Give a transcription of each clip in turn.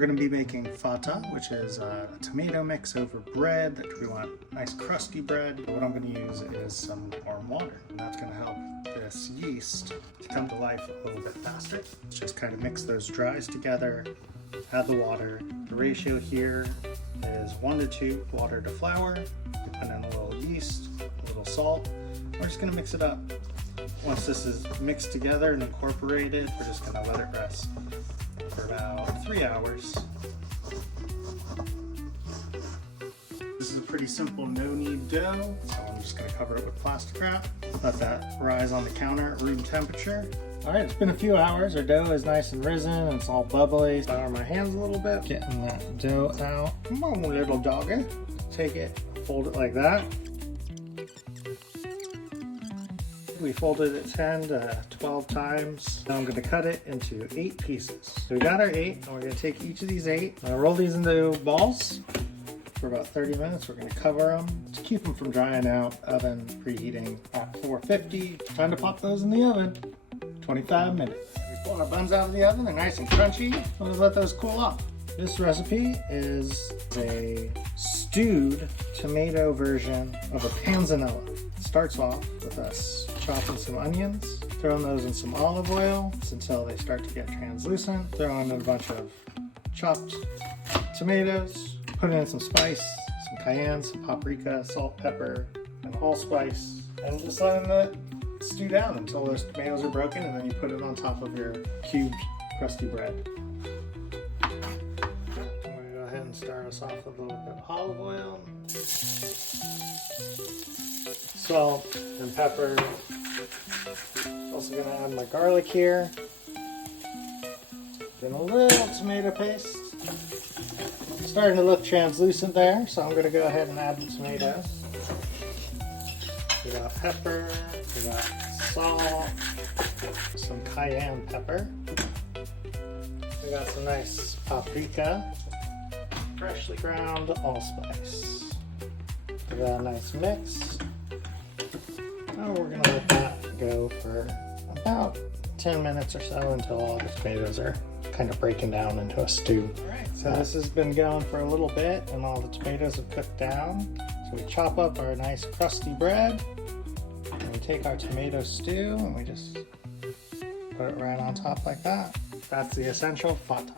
We're going to be making fata, which is a tomato mix over bread. We want nice crusty bread. What I'm going to use is some warm water, and that's going to help this yeast to come to life a little bit faster. Just kind of mix those dries together, add the water. The ratio here is 1 to 2 water to flour. We put in a little yeast, a little salt. We're just going to mix it up. Once this is mixed together and incorporated, we're just going to let it rest for about 3 hours. This is a pretty simple no-knead dough, so I'm just going to cover it with plastic wrap. Let that rise on the counter at room temperature. Alright, it's been a few hours. Our dough is nice and risen and it's all bubbly. Flour my hands a little bit, getting that dough out. Come on, little doggy. Take it, fold it like that. We folded it 10 to 12 times. Now I'm going to cut it into 8 pieces. So we got our 8, and we're going to take each of these 8. I'm going to roll these into balls for about 30 minutes. We're going to cover them to keep them from drying out. Oven preheating at 450. Time to pop those in the oven. 25 minutes. We pull our buns out of the oven. They're nice and crunchy. We're going to let those cool off. This recipe is a stewed tomato version of a panzanella. It starts off with us chopping some onions, throwing those in some olive oil until they start to get translucent, throwing in a bunch of chopped tomatoes, putting in some spice, some cayenne, some paprika, salt, pepper, and allspice, and just letting it stew down until those tomatoes are broken, and then you put it on top of your cubed crusty bread. I'm going to go ahead and start us off with a little bit of olive oil, salt, and pepper. Also going to add my garlic here. Then a little tomato paste. It's starting to look translucent there, so I'm going to go ahead and add the tomatoes. We got pepper, we got salt, some cayenne pepper. We got some nice paprika, freshly ground allspice. We got a nice mix. Now we're going to let that go for about 10 minutes or so until all the tomatoes are kind of breaking down into a stew. Alright, so this has been going for a little bit and all the tomatoes have cooked down. So we chop up our nice crusty bread and we take our tomato stew and we just put it right on top like that. That's the essential fata.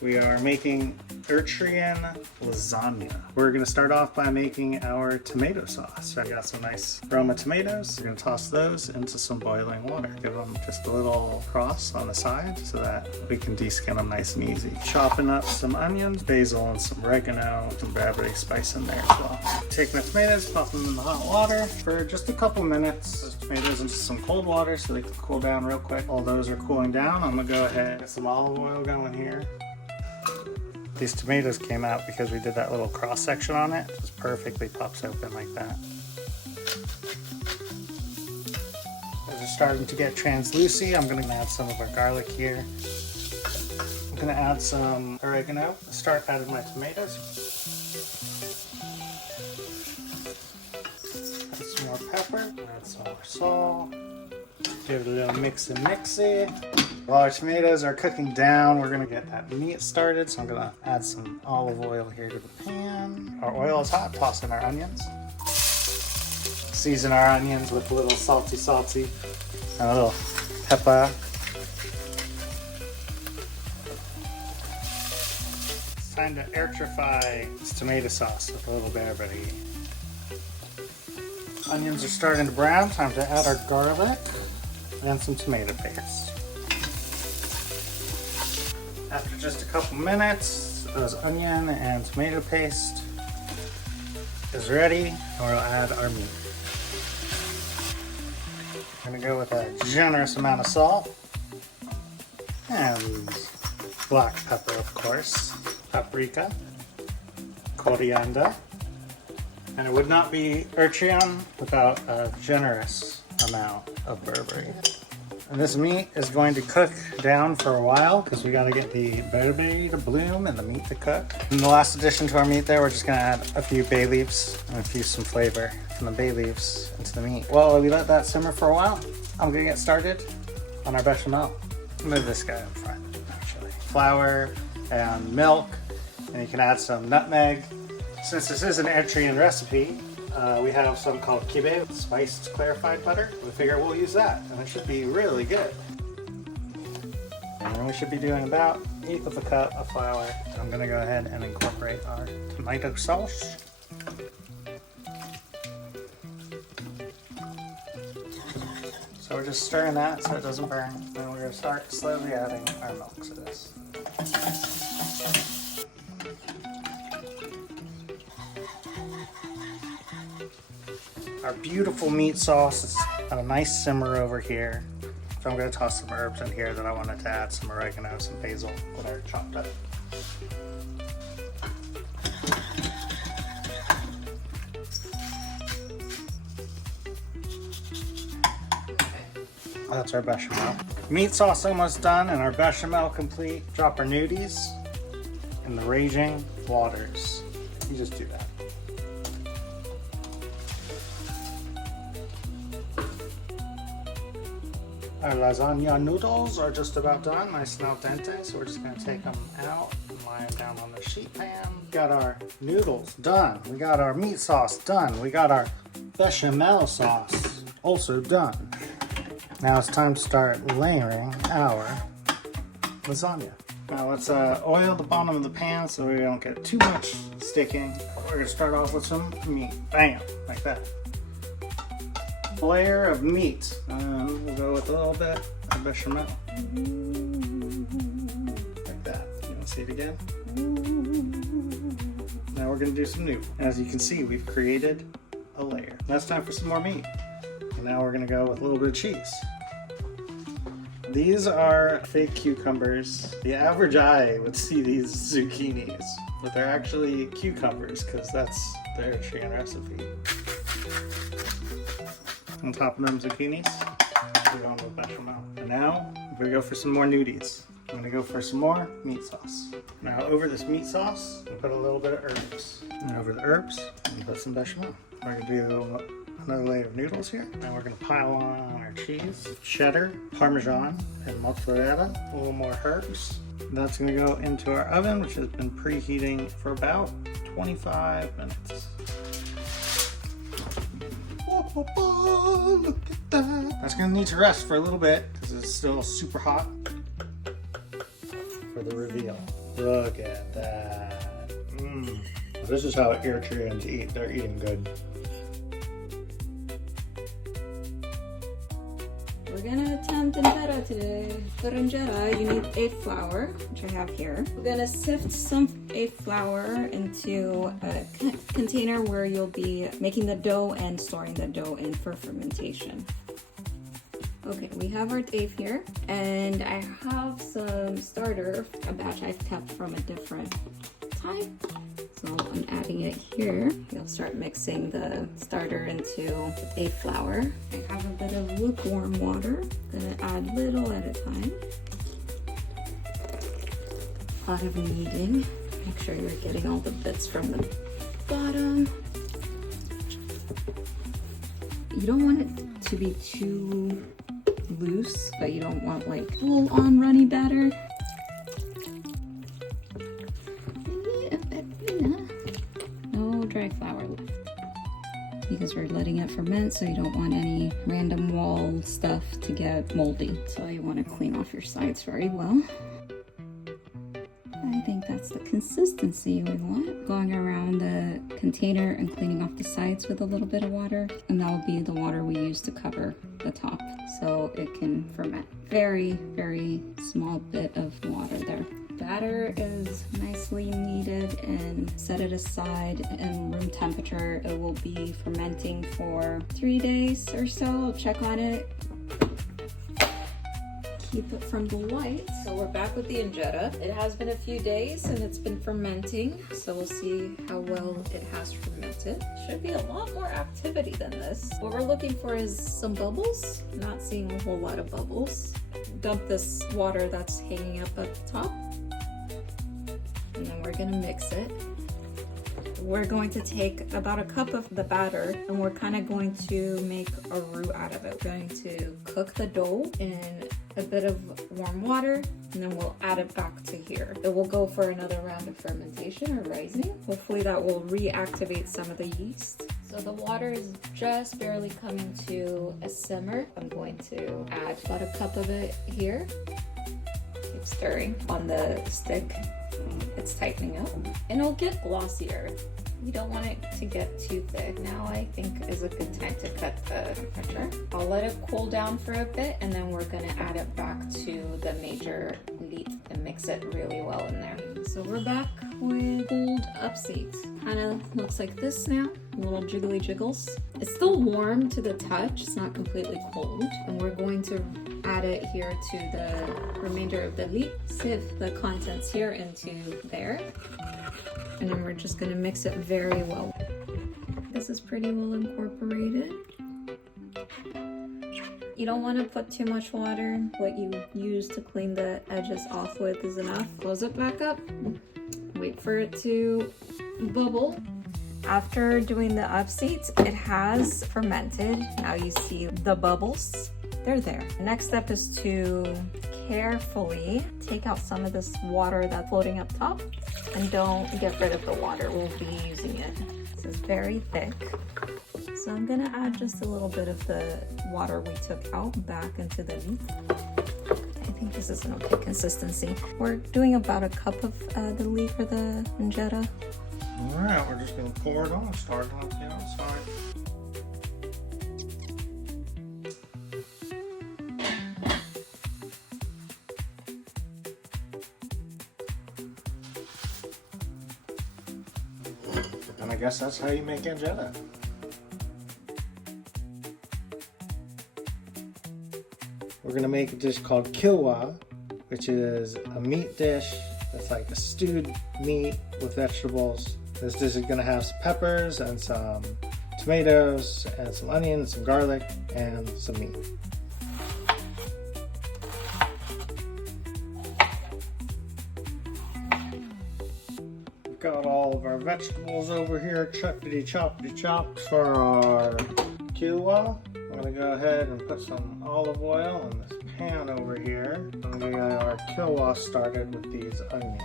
We are making Eritrean lasagna. We're going to start off by making our tomato sauce. So I got some nice Roma tomatoes. We're going to toss those into some boiling water. Give them just a little cross on the side so that we can deskin them nice and easy. Chopping up some onions, basil, and some oregano, some Bradbury spice in there as well. Take my tomatoes, pop them in the hot water for just a couple minutes. Those tomatoes into some cold water so they can cool down real quick. While those are cooling down, I'm going to go ahead and get some olive oil going here. These tomatoes came out because we did that little cross section on it. It just perfectly pops open like that. Those are starting to get translucent. I'm going to add some of our garlic here. I'm going to add some oregano. Start adding my tomatoes. Add some more pepper. Add some more salt. Give it a little mixy. While our tomatoes are cooking down, we're going to get that meat started. So I'm going to add some olive oil here to the pan. Our oil is hot, toss in our onions. Season our onions with a little salty, and a little pepper. It's time to air fry this tomato sauce with a little bit of everything. Onions are starting to brown. Time to add our garlic and some tomato paste. After just a couple minutes, those onion and tomato paste is ready, and we'll add our meat. I'm going to go with a generous amount of salt and black pepper, of course, paprika, coriander, and it would not be Eritrean without a generous amount of Burberry. And this meat is going to cook down for a while because we got to get the Burberry to bloom and the meat to cook. And the last addition to our meat there, we're just going to add a few bay leaves and infuse some flavor from the bay leaves into the meat. While we let that simmer for a while, I'm going to get started on our bechamel. Move this guy up front, actually. Flour and milk, and you can add some nutmeg. Since this is an Eritrean recipe, we have some called kibe, spiced clarified butter. We figure we'll use that, and it should be really good. And then we should be doing about 1/8 of a cup of flour. I'm gonna go ahead and incorporate our tomato sauce. So we're just stirring that so it doesn't burn. And we're gonna start slowly adding our milk to this. Our beautiful meat sauce is at a nice simmer over here. So I'm going to toss some herbs in here that I wanted to add, some oregano, some basil that I chopped up. That's our bechamel. Meat sauce almost done and our bechamel complete. Drop our nudies in the raging waters. You just do that. Our lasagna noodles are just about done, nice and al dente, so we're just going to take them out and lie them down on the sheet pan. Got our noodles done, we got our meat sauce done, we got our bechamel sauce also done. Now it's time to start layering our lasagna. Now let's oil the bottom of the pan so we don't get too much sticking. We're going to start off with some meat, bam, like that. Layer of meat. We'll go with a little bit of bechamel. Like that. You want to see it again? Now we're going to do some noodles. As you can see, we've created a layer. Now it's time for some more meat. And now we're going to go with a little bit of cheese. These are fake cucumbers. The average eye would see these zucchinis, but they're actually cucumbers because that's the Eritrean recipe. On top of them zucchinis, we're going with bechamel. And now, we're gonna go for some more nudies. I'm gonna go for some more meat sauce. Now over this meat sauce, we'll put a little bit of herbs. And over the herbs, we'll put some bechamel. We're gonna do another layer of noodles here. Now we're gonna pile on our cheese, cheddar, parmesan, and mozzarella. A little more herbs. That's gonna go into our oven, which has been preheating for about 25 minutes. Oh, look at that. That's gonna need to rest for a little bit because it's still super hot. For the reveal. Look at that. This is how Eritreans eat. They're eating good. We're gonna attempt Injera today. For Injera, you need egg flour, which I have here. We're gonna sift some egg flour into a container where you'll be making the dough and storing the dough in for fermentation. Okay, we have our egg here, and I have some starter, a batch I've kept from a different time. So I'm adding it here. You'll start mixing the starter into the egg flour. I have a bit of lukewarm water. I'm gonna add little at a time. A lot of kneading. Make sure you're getting all the bits from the bottom. You don't want it to be too loose, but you don't want like full-on runny batter. No dry flour left because we're letting it ferment, so you don't want any random wall stuff to get moldy. So you want to clean off your sides very well. I think that's the consistency we want. Going around the container and cleaning off the sides with a little bit of water, and that will be the water we use to cover the top so it can ferment. Very, very small bit of water there. Batter is nicely kneaded and set it aside in room temperature. It will be fermenting for 3 days or so. Check on it. Keep it from the light. So we're back with the injera. It has been a few days and it's been fermenting. So we'll see how well it has fermented. Should be a lot more activity than this. What we're looking for is some bubbles. Not seeing a whole lot of bubbles. Dump this water that's hanging up at the top. And then we're gonna mix it. We're going to take about a cup of the batter and we're kind of going to make a roux out of it. We're going to cook the dough in a bit of warm water, and then we'll add it back to here. It will go for another round of fermentation or rising. Hopefully that will reactivate some of the yeast. So the water is just barely coming to a simmer. I'm going to add about a cup of it here. Keep stirring on the stick. It's tightening up, and it'll get glossier. We don't want it to get too thick. Now I think is a good time to cut the temperature. I'll let it cool down for a bit, and then we're gonna add it back to the major lead and mix it really well in there. So we're back with cooled up seeds. Kind of looks like this now, little jiggly jiggles. It's still warm to the touch, it's not completely cold. And we're going to add it here to the remainder of the lead. Sieve the contents here into there. And then we're just gonna mix it very well. This is pretty well incorporated. You don't want to put too much water. What you use to clean the edges off with is enough. Close it back up. Wait for it to bubble. After doing the up seeds, it has fermented. Now you see the bubbles. They're there. The next step is to carefully take out some of this water that's floating up top, and don't get rid of the water. We'll be using it. This is very thick. So I'm gonna add just a little bit of the water we took out back into the leaf. I think this is an okay consistency. We're doing about a cup of the leaf for the injera. All right, we're just gonna pour it on, start on the outside. And I guess that's how you make injera. We're gonna make a dish called kilwa, which is a meat dish that's like a stewed meat with vegetables. This dish is gonna have some peppers and some tomatoes and some onions, some garlic, and some meat. We've got all of our vegetables over here, choppity chopped for our kilwa. I'm gonna go ahead and put some olive oil in this pan over here. I'm gonna get our kilwa started with these onions.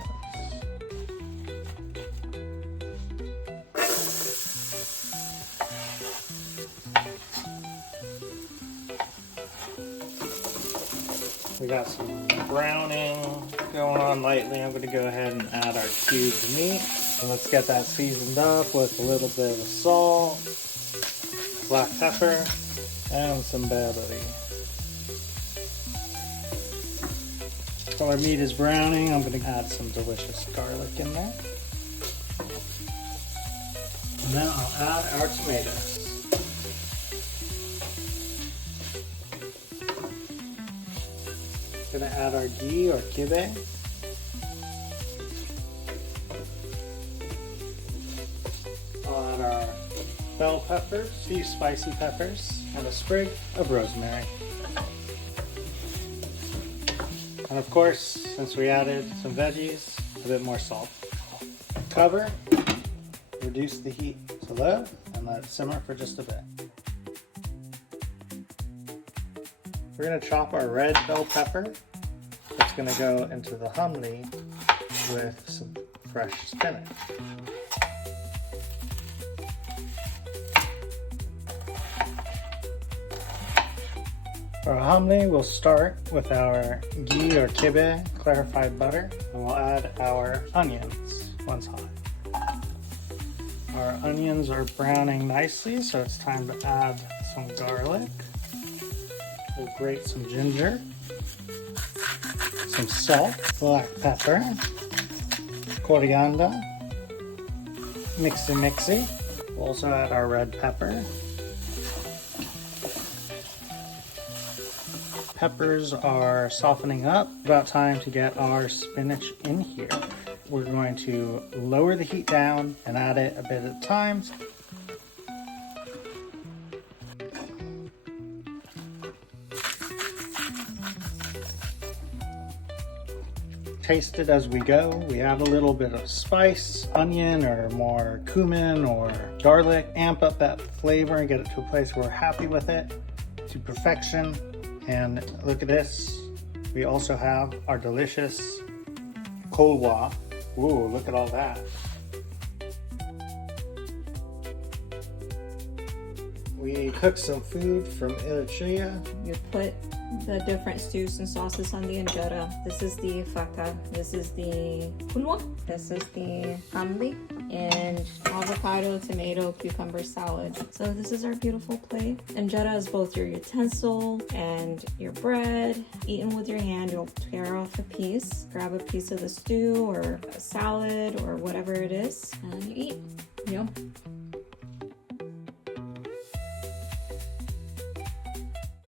We got some browning going on lightly. I'm gonna go ahead and add our cubed meat. And let's get that seasoned up with a little bit of salt, black pepper, and some baby. While our meat is browning, I'm going to add some delicious garlic in there. And then I'll add our tomatoes. Going to add our ghee or kibe. I'll add our bell peppers, few spicy peppers, and a sprig of rosemary. And of course, since we added some veggies, a bit more salt. Cover, reduce the heat to low, and let it simmer for just a bit. We're going to chop our red bell pepper. It's going to go into the humli with some fresh spinach. For our humli, we'll start with our ghee or kibe, clarified butter, and we'll add our onions once hot. Our onions are browning nicely, so it's time to add some garlic. We'll grate some ginger, some salt, black pepper, coriander, mixy. We'll also add our red pepper. Peppers are softening up. About time to get our spinach in here. We're going to lower the heat down and add it a bit at a time. Taste it as we go. We add a little bit of spice, onion or more cumin or garlic. Amp up that flavor and get it to a place where we're happy with it to perfection. And look at this, We also have our delicious kolwa. Ooh, look at all that. We cooked some food from Eritrea. You put the different stews and sauces on the injera. This is the fata. This is the kulwa. This is the hamli. And avocado, tomato, cucumber salad. So this is our beautiful plate. Injera is both your utensil and your bread. Eaten with your hand, you'll tear off a piece, grab a piece of the stew or a salad or whatever it is, and you eat. Yum.